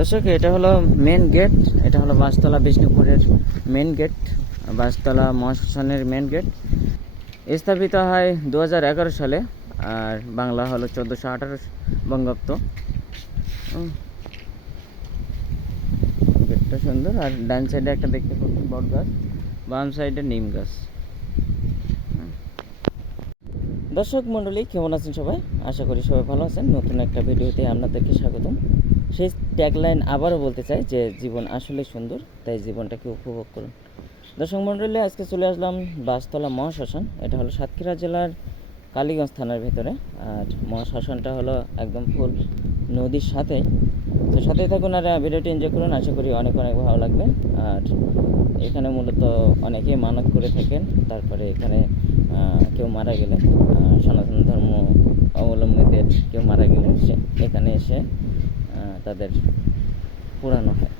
দর্শক, এটা হলো মেন গেট এটা হলো বাসতলা বিষ্ণুপুরের মেন গেট বাসতলা মহাশ্মশানের মেন গেট স্থাপিত হয় দু হাজার এগারো সালে, আর বাংলা হলো চোদ্দোশো আঠারো বঙ্গাব্দ। গেটটা সুন্দর, আর ডান সাইডে একটা দেখতে পাচ্ছেন বট গাছ, বাম সাইডে নিম গাছ। দর্শক, মণ্ডলী, কেমন আছেন সবাই? আশা করি সবাই ভালো আছেন। নতুন একটা ভিডিওতে আপনাদেরকে স্বাগতম। সেই ট্যাগলাইন আবারও বলতে চাই যে জীবন আসলে সুন্দর, তাই জীবনটাকে উপভোগ করুন। দর্শক মণ্ডলী, আজকে চলে আসলাম বাসতলা মহাশ্মশান। এটা হলো সাতক্ষীরা জেলার কালীগঞ্জ থানার ভেতরে। আর মহাশ্মশানটা হলো একদম ফুল নদীর সাথেই তো সাথেই থাকুন আর ভিডিওটি এনজয় করুন। আশা করি অনেক অনেক ভালো লাগবে। আর এখানে মূলত অনেকেই মানত করে থাকেন। তারপরে এখানে কেউ মারা গেলে সনাতন ধর্ম অবলম্বীদের কেউ মারা গেলে সে এখানে এসে তাদের পুরানো হয়।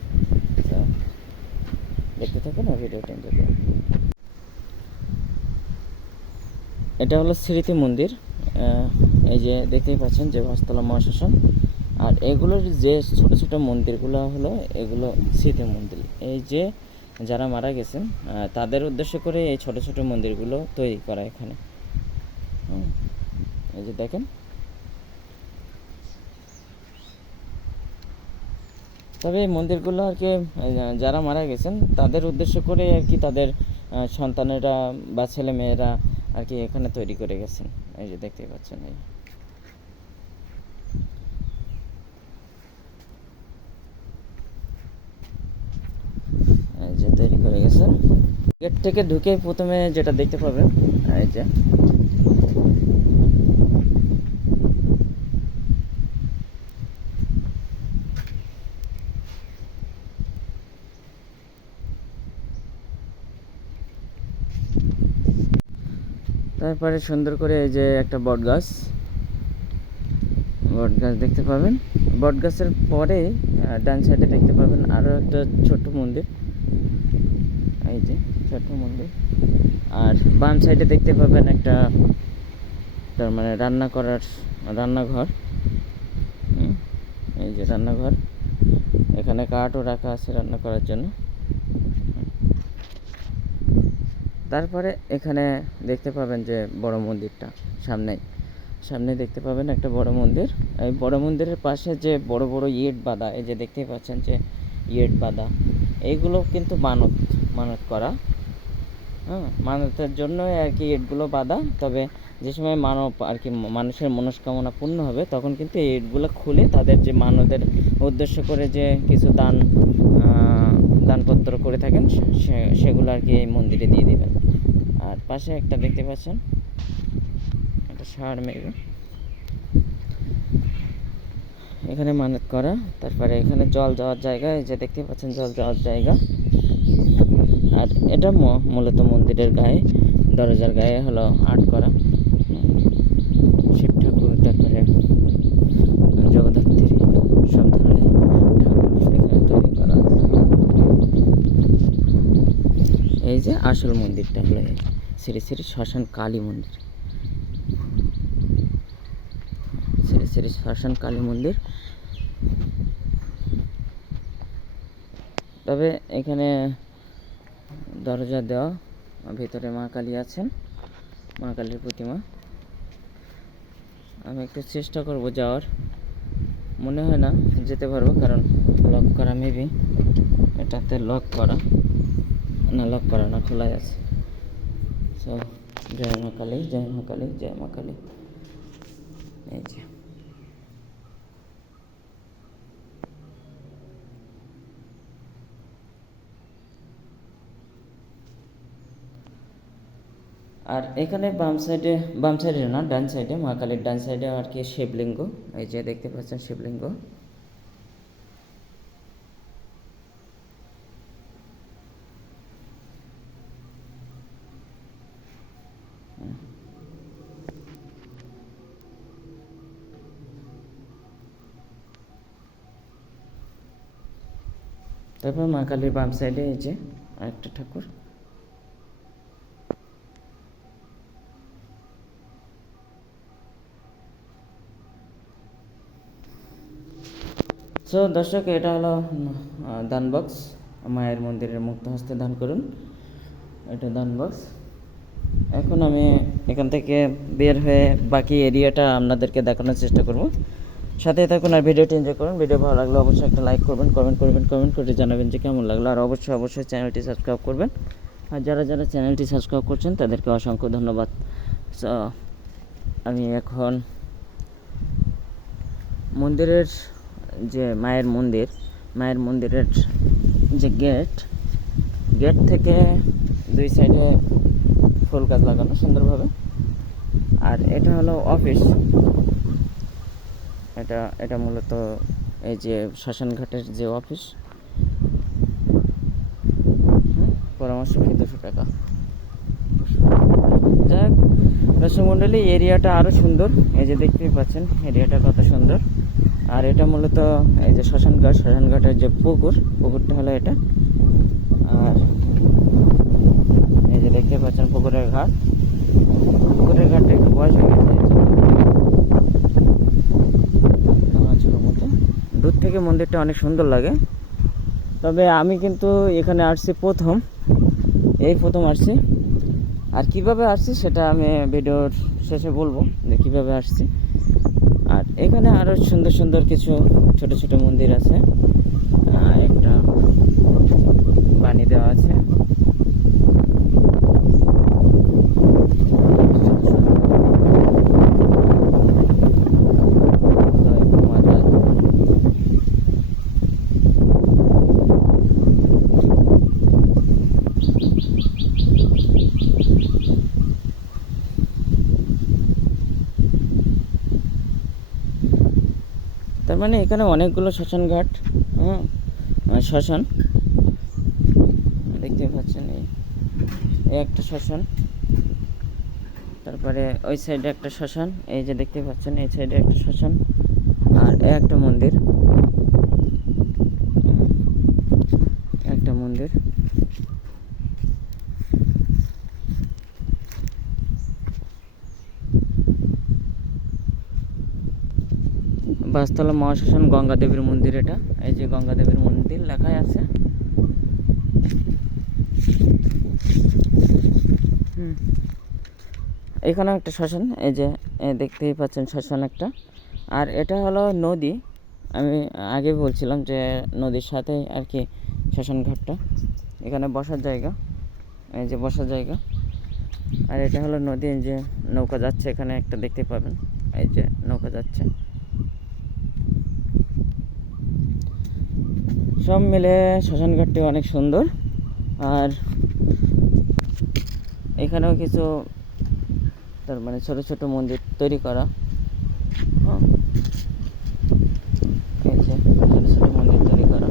দেখতে থাকুন ভিডিওটা এনজয় এটা হলো স্মৃতি মন্দির। এই যে দেখতেই পাচ্ছেন যে বাসতলা মহাশ্মশান আর এগুলোর যে ছোট ছোট মন্দিরগুলো হলো, এগুলো স্মৃতি মন্দির। এই যে যারা মারা গেছেন তাদের উদ্দেশ্য করে এই ছোট ছোট মন্দিরগুলো তৈরি করা এখানে। এই যে দেখেন তবে এই মন্দিরগুলো আর কি যারা মারা গেছেন, তাদের উদ্দেশ্য করে আর কি তাদের সন্তানেরা বা ছেলে মেয়েরা আর কি এখানে তৈরি করে গেছেন। এই যে দেখতে পাচ্ছেন এই যে তৈরি করে গেছেন। গেট থেকে ঢুকে প্রথমে যেটা দেখতে পাবেন, এই যে। তারপরে সুন্দর করে এই যে একটা বট গাছ বট গাছ দেখতে পাবেন। বট গাছের পরে ডান সাইডে দেখতে পাবেন আরও একটা ছোট্ট মন্দির। এই যে ছোট্ট মন্দির। আর বাম সাইডে দেখতে পাবেন একটা, তার মানে রান্না করার, রান্নাঘর। এই যে রান্নাঘর। এখানে কাঠও রাখা আছে রান্না করার জন্য। তারপরে এখানে দেখতে পাবেন যে বড় মন্দিরটা সামনে সামনে দেখতে পাবেন একটা বড় মন্দির। এই বড় মন্দিরের পাশে যে বড় বড় ইট বাঁধা, এই যে দেখতে পাচ্ছেন যে ইট বাঁধা, এইগুলো কিন্তু মানত মানত করা। হ্যাঁ মানতের জন্য আর কি ইটগুলো বাঁধা। তবে যে সময় মানব আর কি মানুষের মনস্কামনা পূর্ণ হবে, তখন কিন্তু এই ইটগুলো খুলে তাদের যে মানবের উদ্দেশ্য করে যে কিছু দান দানপত্র করে থাকেন সেগুলো আর কি এই মন্দিরে দিয়ে দিবেন। পাশে একটা দেখতে পাচ্ছেন। একটা ষাঁড় মেয়ে এখানে মানত করা, তারপরে এখানে জল যাওয়ার জায়গা, এই যে দেখতে পাচ্ছেন জল যাওয়ার জায়গা। আর এটা মূলত মন্দিরের গায়ে, দরজার গায়ে হলো আর্ট করা। শিব ঠাকুর, তারপরে জগদ্ধাত্রী, সব ধরনের ঠাকুর তৈরি করা। এই যে আসল মন্দিরটা হলো শ্রী শ্রী শ্মশান কালী মন্দির। শ্রী শ্রী শ্মশান কালী মন্দির। তবে এখানে দরজা দেওয়া, ভিতরে মা কালী আছেন, মা কালীর প্রতিমা। আমি একটু চেষ্টা করব যাওয়ার। মনে হয় না যেতে পারব, কারণ লক করা মেবি এটাতে লক করা, না লক করা, না খোলাই আছে। সো জয় মা কালী জয় মা কালী জয় মা কালী এই যে আর এখানে বাম সাইডে বাম সাইডে না, ডান সাইডে মা কালীর ডান সাইডে আর কি শিবলিঙ্গ। এই যে দেখতে পাচ্ছেন শিবলিঙ্গ। তারপর মা কালীর বাম সাইডে এই যে আরেকটা ঠাকুর। সো দর্শক, এটা হলো দান বক্স মায়ের মন্দিরের মুক্ত হস্তে দান করুন। এটা দান বক্স এখন আমি এখান থেকে বের হয়ে বাকি এরিয়াটা আপনাদেরকে দেখানোর চেষ্টা করব। সাথে থাকুন আর ভিডিওটি এনজয় করুন। ভিডিও ভালো লাগলে অবশ্যই একটা লাইক করবেন কমেন্ট করবেন কমেন্ট করে জানাবেন যে কেমন লাগল। আর অবশ্যই অবশ্যই চ্যানেলটি সাবস্ক্রাইব করবেন। আর যারা যারা চ্যানেলটি সাবস্ক্রাইব করছেন, তাদেরকে অসংখ্য ধন্যবাদ। আমি এখন মন্দিরের যে মায়ের মন্দির, মায়ের মন্দিরের যে গেট গেট থেকে দুই সাইডে ফুল গাছ লাগানো সুন্দরভাবে। আর এটা হলো অফিস এটা এটা মূলত এই যে শ্মশানঘাটের যে অফিস। পরামর্শ ফি দুশো টাকা? যাক দর্শক মণ্ডলী এরিয়াটা আরও সুন্দর। এই যে দেখতেই পাচ্ছেন, এরিয়াটা কত সুন্দর। আর এটা মূলত এই যে শ্মশানঘাট, শ্মশানঘাটের যে পুকুর, পুকুরটা হলো এটা। আর এই যে দেখতে পাচ্ছেন পুকুরের ঘাট। পুকুরের ঘাটটা একটু বয়স হয়ে গেছে এই জন্য আমার ছোট মতো দূর থেকে মন্দিরটা অনেক সুন্দর লাগে। তবে আমি কিন্তু এখানে আসছি প্রথম। এই প্রথম আসছি। আর কীভাবে আসছি সেটা আমি ভিডিওর শেষে বলব যে কীভাবে আসছি। আর এখানে আরও সুন্দর সুন্দর কিছু ছোট ছোট মন্দির আছে আর একটা বাণী দেওয়া আছে জয় গো মাতা। তার মানে এখানে অনেকগুলো শ্মশান ঘাট হ্যাঁ শ্মশান। দেখতে পাচ্ছেন এই একটা শ্মশান। তারপরে ওই সাইডে একটা শ্মশান, এই যে দেখতে পাচ্ছেন এই সাইডে একটা শ্মশান, আর একটা মন্দির হুম, একটা মন্দির বাসতলা মহাশ্মশান গঙ্গা দেবীর মন্দির এটা। এই যে গঙ্গা দেবীর মন্দির লেখাই আছে। এখানেও একটা শ্মশান এই যে দেখতেই পাচ্ছেন শ্মশান একটা। আর এটা হলো নদী। আমি আগে বলছিলাম যে নদীর সাথে আর কি শ্মশান ঘাটটা। এখানে বসার জায়গা এই যে বসার জায়গা। আর এটা হলো নদী এই যে নৌকা যাচ্ছে এখানে একটা দেখতে পাবেন। এই যে নৌকা যাচ্ছে। সব মিলে শ্মশান ঘাটটি অনেক সুন্দর। আর এখানেও কিছু তার মানে ছোট ছোট মন্দির তৈরি করা। মন্দির তৈরি করা।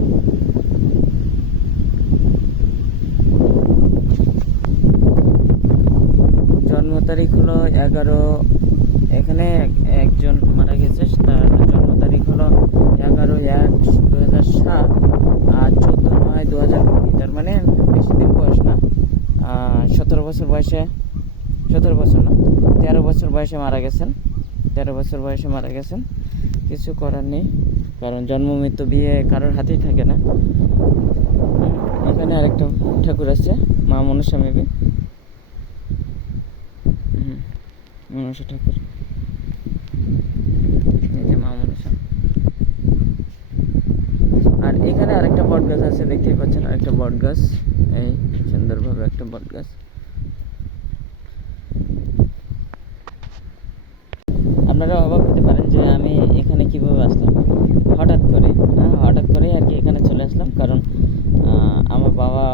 জন্ম তারিখ হলো এগারো, এখানে এক- একজন মারা গেছে, তার জন্ম তারিখ হলো এগারো এক সাত আর চোদ্দ নয় দু হাজার কুড়ি। তার মানে বেশি দিন বয়স না। সতেরো বছর বয়সে, সতেরো বছর না, তেরো বছর বয়সে মারা গেছেন। তেরো বছর বয়সে মারা গেছেন। কিছু করার নেই, কারণ জন্ম, মৃত্যু, বিয়ে কারোর হাতেই থাকে না। এখানে আরেকটা ঠাকুর আছে, মা মনসা মেবি। মনসা ঠাকুর এই যে মা মনসা আর এখানে আরেকটা বট গাছ আছে, দেখতেই পাচ্ছেন আরেকটা বট গাছ। এই সুন্দরভাবে একটা বট গাছ। আপনারা অবাক হতে পারেন যে আমি এখানে কীভাবে আসলাম। হঠাৎ করে হ্যাঁ হঠাৎ করে আর কি এখানে চলে আসলাম। কারণ আমার বাবা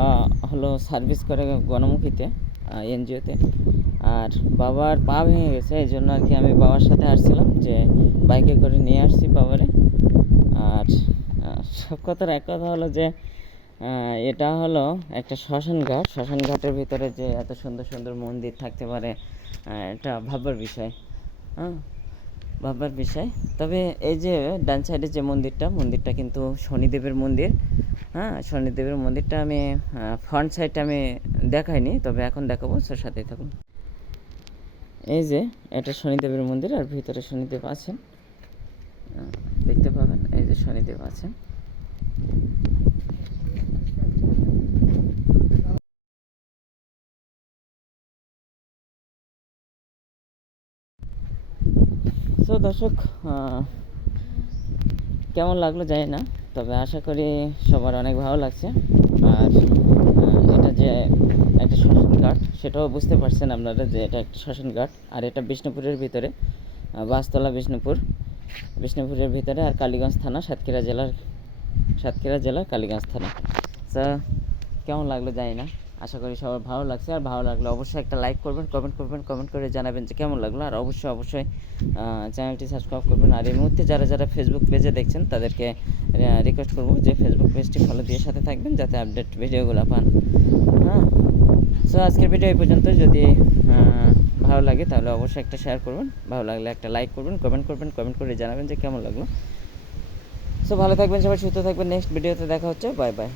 হলো সার্ভিস করে গণমুখীতে এনজিওতে। আর বাবার পা ভেঙে গেছে, এই জন্য আর কি আমি বাবার সাথে আসছিলাম যে বাইকে করে নিয়ে আসছি বাবারে। আর সব কথার এক কথা হলো যে এটা হলো একটা শ্মশান ঘাট। শ্মশান ঘাটের ভিতরে যে এত সুন্দর সুন্দর মন্দির থাকতে পারে এটা ভাববার বিষয়। হ্যাঁ ভাববার বিষয়। তবে এই যে ডান সাইডে যে মন্দিরটা মন্দিরটা কিন্তু শনিদেবের মন্দির। হ্যাঁ শনিদেবের মন্দিরটা আমি ফ্রন্ট সাইডটা আমি দেখাইনি, তবে এখন দেখাবো স্যার সাথেই থাকুন। এই যে, এটা শনিদেবের মন্দির আর ভিতরে শনিদেব আছেন। দেখতে পাবেন আমাদের শনিদেব আছেন। সো দর্শক কেমন লাগল জানি না, তবে আশা করি সবার অনেক ভালো লাগছে। আর এটা যে একটা শ্মশান ঘাট, সেটাও বুঝতে পারছেন আপনারা যে এটা একটা শ্মশান ঘাট, আর এটা বিষ্ণুপুরের ভিতরে বাসতলা বিষ্ণুপুর। বিষ্ণুপুরের ভিতরে আর কালীগঞ্জ থানা, সাতক্ষীরা জেলার সাতক্ষীরা জেলার কালীগঞ্জ থানা। তো কেমন লাগল জানি না। আশা করি সবার ভালো লাগছে। আর ভালো লাগলে অবশ্যই একটা লাইক করবেন কমেন্ট করবেন কমেন্ট করে জানাবেন যে কেমন লাগল। আর অবশ্যই অবশ্যই চ্যানেলটি সাবস্ক্রাইব করবেন। আর এই মুহূর্তে যারা যারা ফেসবুক পেজে দেখছেন, তাদেরকে রিকোয়েস্ট করব যে ফেসবুক পেজটি ফলো দিয়ে সাথে থাকবেন যাতে আপডেট ভিডিওগুলো পান। হ্যাঁ। সো আজকের ভিডিও এই পর্যন্ত যদি ভালো লাগে, তাহলে অবশ্যই একটা শেয়ার করবেন। ভালো লাগলে একটা লাইক করবেন কমেন্ট করবেন কমেন্ট করে জানাবেন যে কেমন লাগল। সো ভালো থাকবেন সবাই, সুস্থ থাকবেন। নেক্সট ভিডিওতে দেখা হচ্ছে। Bye bye